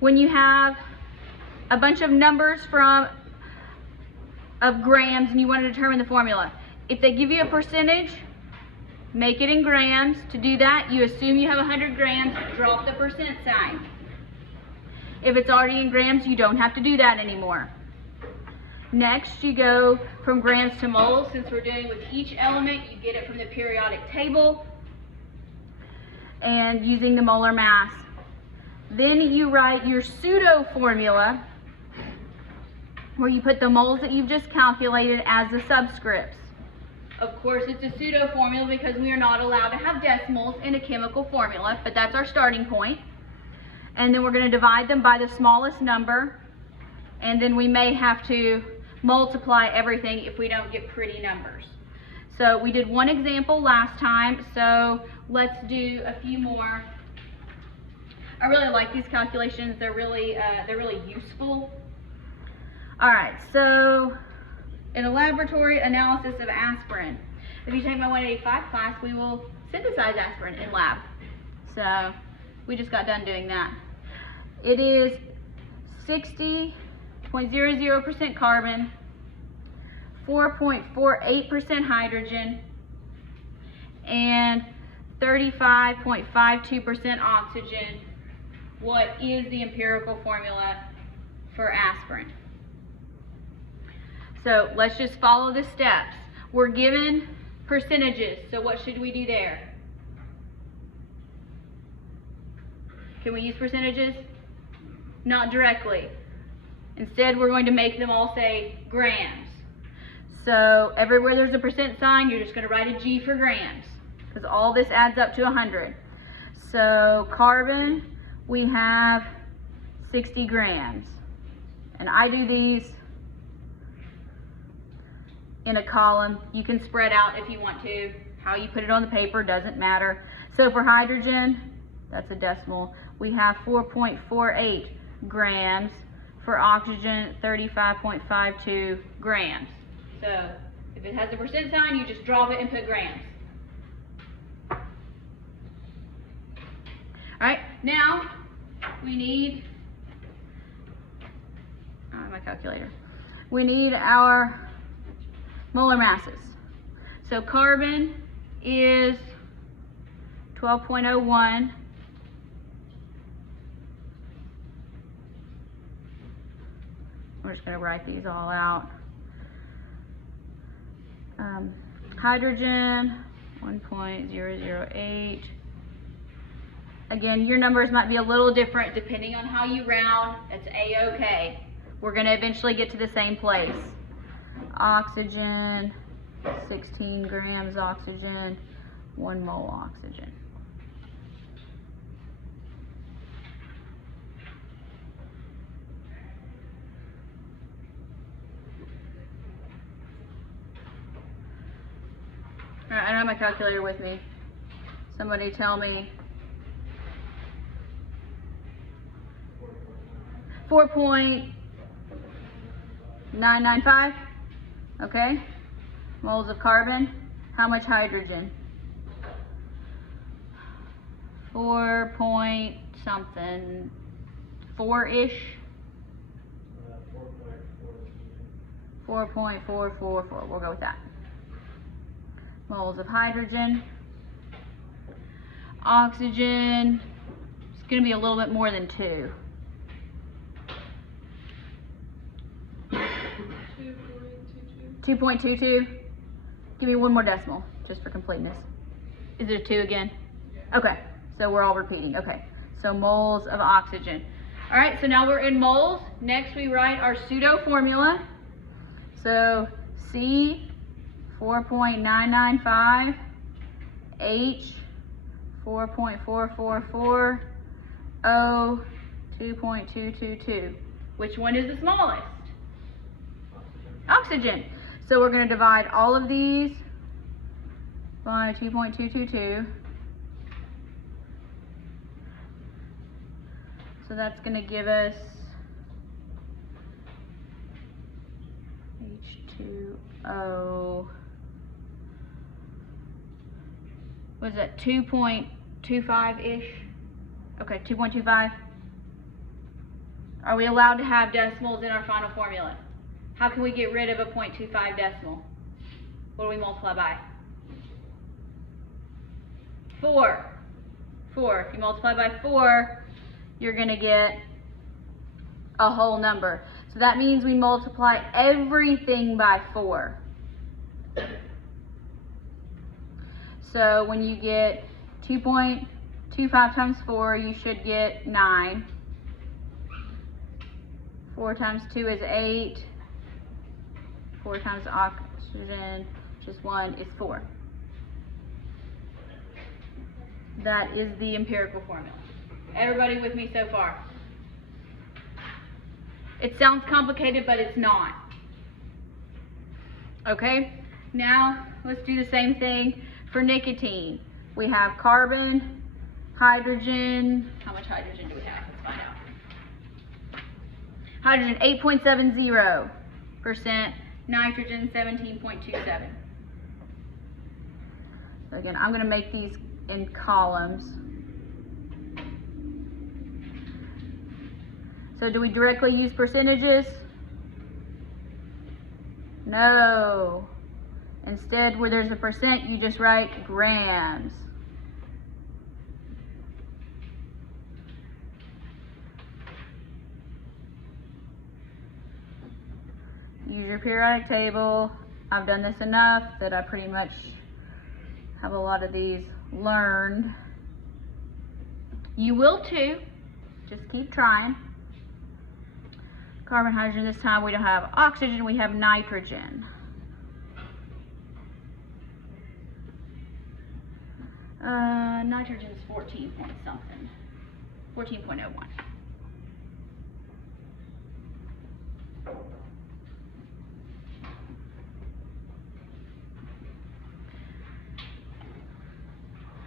when you have a bunch of numbers of grams and you want to determine the formula. If they give you a percentage, make it in grams. To do that, you assume you have 100 grams, drop the percent sign. If it's already in grams, you don't have to do that anymore. Next, you go from grams to moles. Since we're doing with each element, you get it from the periodic table and using the molar mass. Then you write your pseudo formula, where you put the moles that you've just calculated as the subscripts. Of course, it's a pseudo formula because we are not allowed to have decimals in a chemical formula, but that's our starting point. And then we're going to divide them by the smallest number, and then we may have to multiply everything if we don't get pretty numbers. So we did one example last time, so let's do a few more. I really like these calculations. They're really useful. All right, so in a laboratory analysis of aspirin, if you take my 185 class, we will synthesize aspirin in lab. So we just got done doing that. It is 60.00% carbon, 4.48% hydrogen, and 35.52% oxygen. What is the empirical formula for aspirin? So let's just follow the steps. We're given percentages, so what should we do there? Can we use percentages? Not directly. Instead, we're going to make them all say grams. So everywhere there's a percent sign, you're just going to write a G for grams, because all this adds up to 100. So carbon, we have 60 grams. And I do these in a column. You can spread out if you want to. How you put it on the paper doesn't matter. So for hydrogen, that's a decimal, we have 4.48 grams. For oxygen, 35.52 grams. So if it has a percent sign, you just drop it and put grams. All right, now we need my calculator. We need our molar masses. So carbon is 12.01. We're just going to write these all out. Hydrogen, 1.008. Again, your numbers might be a little different depending on how you round. That's A-okay. We're going to eventually get to the same place. Oxygen, 16 grams oxygen, 1 mole oxygen. All right, I don't have my calculator with me. Somebody tell me. 4.995. Okay. Moles of carbon. How much hydrogen? 4 point something. 4-ish. 4.444. We'll go with that. Moles of hydrogen. Oxygen, it's going to be a little bit more than 2. 2.22. Give me one more decimal, just for completeness. Is it a 2 again? Okay, so we're all repeating. Okay, so moles of oxygen. All right, so now we're in moles. Next we write our pseudo formula. So C 4.995, H 4.444, O 2.222. Which one is the smallest? Oxygen. So we're going to divide all of these by 2.222. So that's going to give us H2O. What is that, 2.25-ish? Okay, 2.25. Are we allowed to have decimals in our final formula? How can we get rid of a 0.25 decimal? What do we multiply by? 4. 4. If you multiply by 4, you're going to get a whole number. So that means we multiply everything by 4. So when you get 2.25 times 4, you should get 9. 4 times 2 is 8. 4 times oxygen, which is 1, is 4. That is the empirical formula. Everybody with me so far? It sounds complicated, but it's not. Okay, now let's do the same thing for nicotine. We have carbon, hydrogen. How much hydrogen do we have? Let's find out. Hydrogen, 8.70%. Nitrogen, 17.27. So again, I'm going to make these in columns. So do we directly use percentages? No. Instead, where there's a percent, you just write grams. Use your periodic table. I've done this enough that I pretty much have a lot of these learned. You will too. Just keep trying. Carbon, hydrogen, this time we don't have oxygen, we have nitrogen. Nitrogen is 14 point something. 14.01.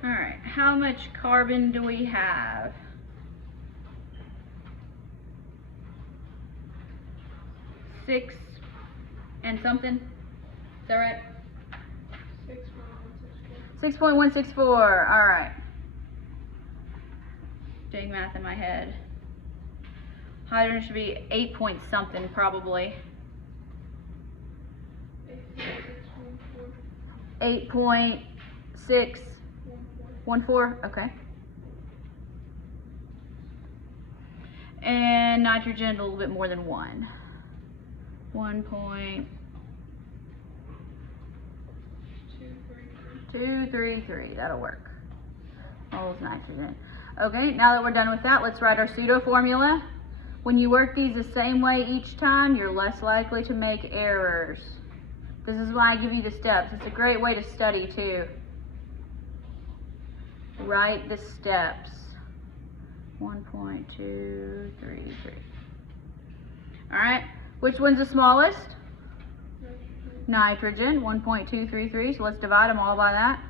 All right, how much carbon do we have? 6 and something, is that right? 6.164, all right. Doing math in my head. Hydrogen should be 8 point something probably. 8.614, okay. And nitrogen a little bit more than 1. 1.233, that'll work. Moles nitrogen. Okay, now that we're done with that, let's write our pseudo formula. When you work these the same way each time, you're less likely to make errors. This is why I give you the steps. It's a great way to study too. Write the steps. 1.233. All right, which one's the smallest? Nitrogen, 1.233, so let's divide them all by that.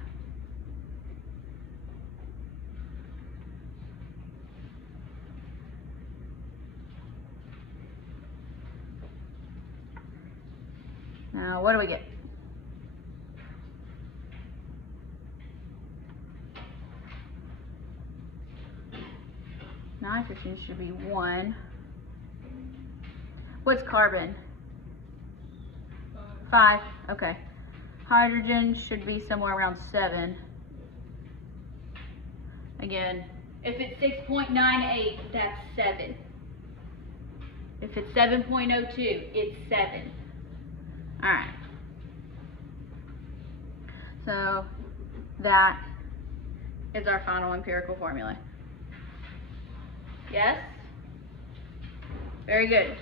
Now, what do we get? Nitrogen should be 1. What's carbon? 5, okay. Hydrogen should be somewhere around 7. Again, if it's 6.98, that's 7. If it's 7.02, it's 7. All right. So that is our final empirical formula. Yes? Very good.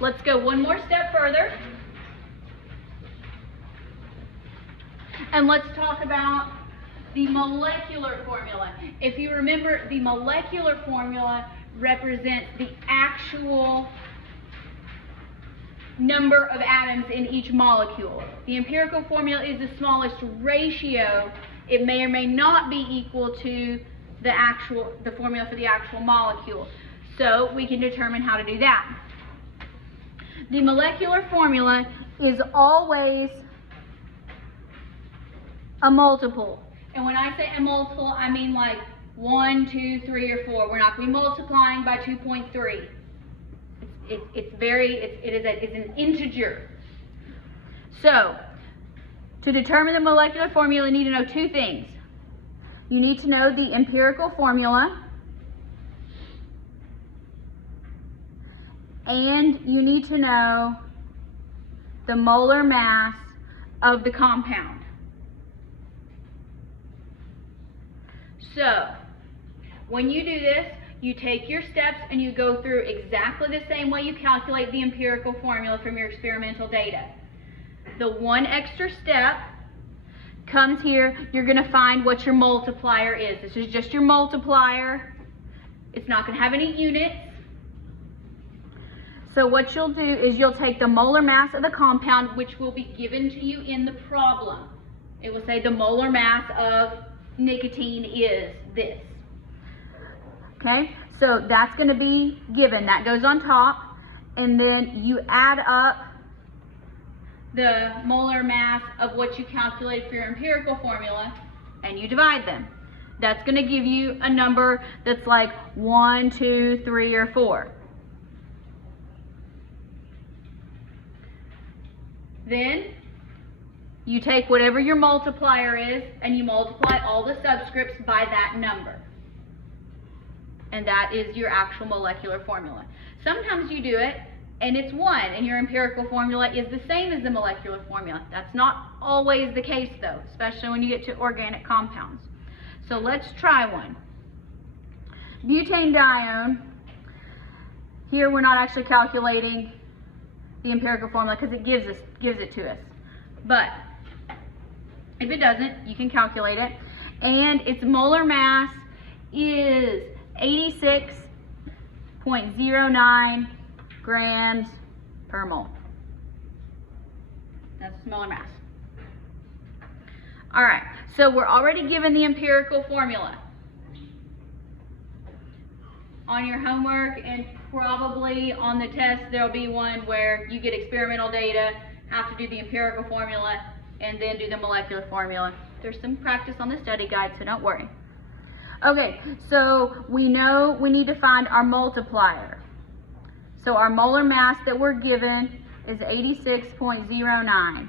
Let's go one more step further. And let's talk about the molecular formula. If you remember, the molecular formula represents the actual number of atoms in each molecule. The empirical formula is the smallest ratio. It may or may not be equal to the formula for the actual molecule. So we can determine how to do that. The molecular formula is always a multiple. And when I say a multiple, I mean like 1, 2, 3, or 4. We're not going to be multiplying by 2.3. It's an integer. So, to determine the molecular formula, you need to know two things. You need to know the empirical formula, and you need to know the molar mass of the compound. So, when you do this, you take your steps and you go through exactly the same way you calculate the empirical formula from your experimental data. The one extra step comes here. You're going to find what your multiplier is. This is just your multiplier. It's not going to have any units. So what you'll do is you'll take the molar mass of the compound, which will be given to you in the problem. It will say the molar mass of nicotine is this. Okay, so that's going to be given. That goes on top, and then you add up the molar mass of what you calculated for your empirical formula, and you divide them. That's going to give you a number that's like 1, 2, 3, or 4. Then you take whatever your multiplier is and you multiply all the subscripts by that number. And that is your actual molecular formula. Sometimes you do it and it's 1 and your empirical formula is the same as the molecular formula. That's not always the case though, especially when you get to organic compounds. So let's try one. Butane-dione. Here we're not actually calculating the empirical formula because it gives it to us. But if it doesn't, you can calculate it. And its molar mass is 86.09 grams per mole. That's molar mass. All right, so we're already given the empirical formula. On your homework and probably on the test, there'll be one where you get experimental data, have to do the empirical formula, and then do the molecular formula. There's some practice on the study guide, so don't worry. Okay, so we know we need to find our multiplier. So our molar mass that we're given is 86.09.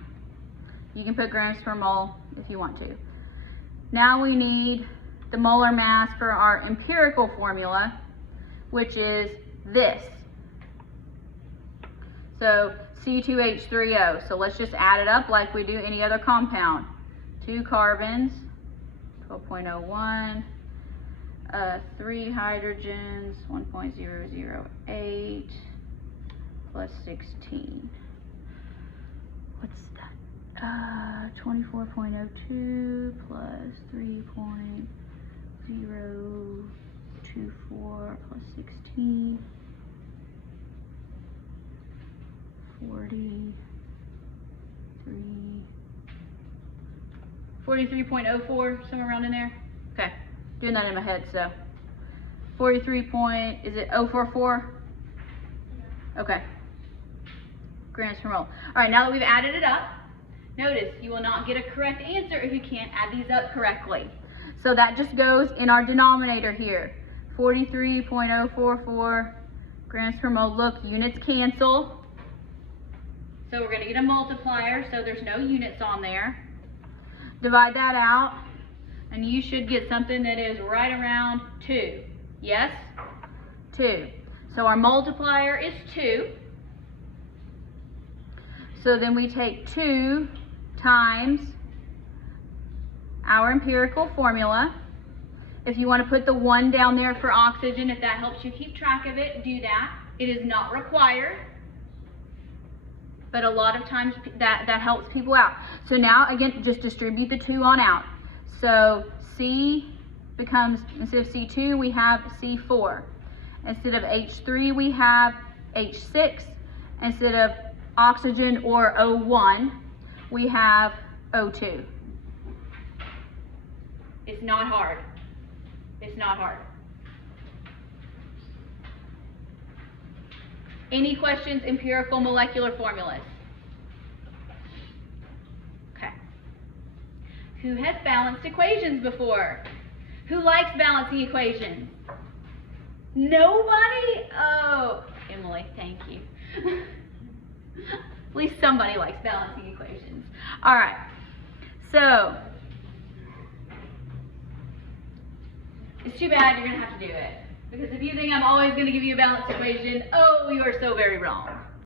You can put grams per mole if you want to. Now we need the molar mass for our empirical formula, which is this. So C2H3O. So let's just add it up like we do any other compound. 2 carbons, 12.01, 3 hydrogens, 1.008, plus 16. What's that? 24.02 plus 3.024 plus 16. 43.04, somewhere around in there. Okay, doing that in my head, so 044? Okay, grams per mole. All right, now that we've added it up, notice you will not get a correct answer if you can't add these up correctly. So that just goes in our denominator here, 43.044 grams per mole. Look, units cancel. So we're going to get a multiplier, so there's no units on there. Divide that out, and you should get something that is right around 2. Yes? 2. So our multiplier is 2. So then we take 2 times our empirical formula. If you want to put the 1 down there for oxygen, if that helps you keep track of it, do that. It is not required, but a lot of times that helps people out. So now, again, just distribute the 2 on out. So C becomes, instead of C2, we have C4. Instead of H3, we have H6. Instead of oxygen or O1, we have O2. It's not hard. It's not hard. Any questions, empirical molecular formulas? Okay. Who has balanced equations before? Who likes balancing equations? Nobody? Oh, Emily, thank you. At least somebody likes balancing equations. All right, so it's too bad you're going to have to do it. Because if you think I'm always going to give you a balanced equation, oh, you are so very wrong.